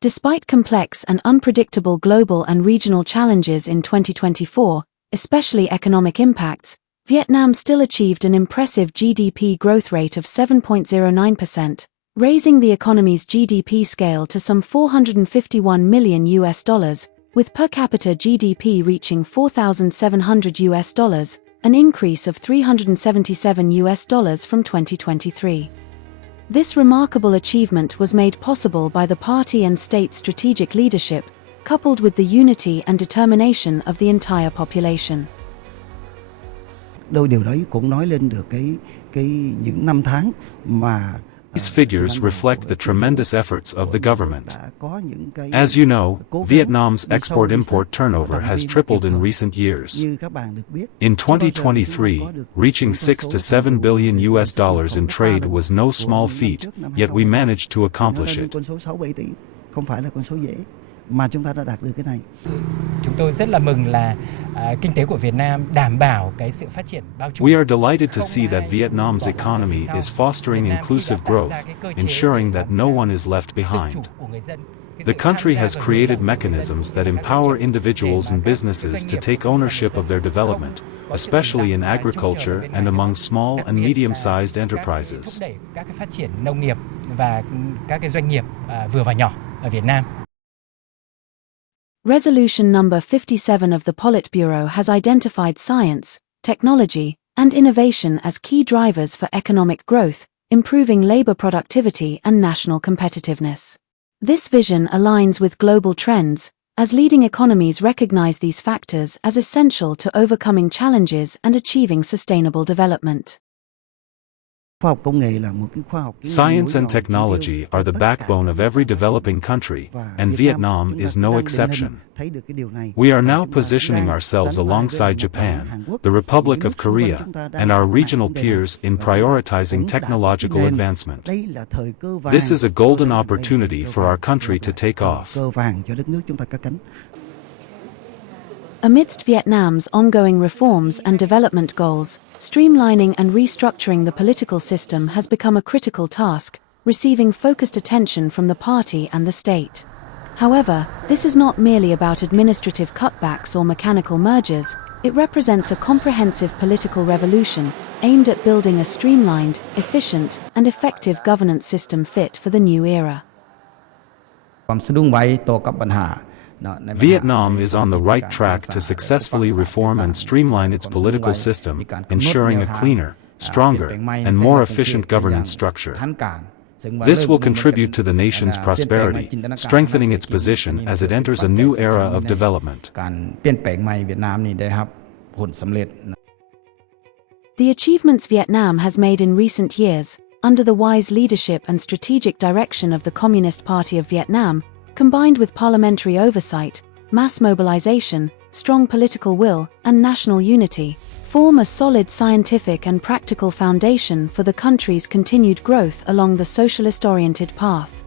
Despite complex and unpredictable global and regional challenges in 2024, especially economic impacts, Vietnam still achieved an impressive GDP growth rate of 7.09%, raising the economy's GDP scale to some $451 million, with per capita GDP reaching $4,700, an increase of $377 from 2023. This remarkable achievement was made possible by the party and state strategic leadership, coupled with the unity and determination of the entire population. Đôi điều đấy cũng nói lên được những năm tháng mà These figures reflect the tremendous efforts of the government. As you know, Vietnam's export-import turnover has tripled in recent years. In 2023, reaching $6 to $7 billion in trade was no small feat, yet we managed to accomplish it. Mà chúng ta đã đạt được cái này. Chúng tôi rất là mừng là kinh tế của Việt Nam đảm bảo cái sự phát triển bao trùm. We are delighted to see that Vietnam's economy is fostering inclusive growth, ensuring that no one is left behind. The country has created mechanisms that empower individuals and businesses to take ownership of their development, especially in agriculture and among small and medium-sized enterprises. Các cái phát triển nông nghiệp và các cái doanh nghiệp vừa và nhỏ ở Việt Nam. Resolution number 57 of the Politburo has identified science, technology, and innovation as key drivers for economic growth, improving labor productivity and national competitiveness. This vision aligns with global trends, as leading economies recognize these factors as essential to overcoming challenges and achieving sustainable development. Science and technology are the backbone of every developing country, and Vietnam is no exception. We are now positioning ourselves alongside Japan, the Republic of Korea, and our regional peers in prioritizing technological advancement. This is a golden opportunity for our country to take off. Amidst Vietnam's ongoing reforms and development goals, streamlining and restructuring the political system has become a critical task, receiving focused attention from the party and the state. However, this is not merely about administrative cutbacks or mechanical mergers, it represents a comprehensive political revolution, aimed at building a streamlined, efficient, and effective governance system fit for the new era. Vietnam is on the right track to successfully reform and streamline its political system, ensuring a cleaner, stronger, and more efficient governance structure. This will contribute to the nation's prosperity, strengthening its position as it enters a new era of development. The achievements Vietnam has made in recent years, under the wise leadership and strategic direction of the Communist Party of Vietnam, combined with parliamentary oversight, mass mobilization, strong political will, and national unity, form a solid scientific and practical foundation for the country's continued growth along the socialist-oriented path.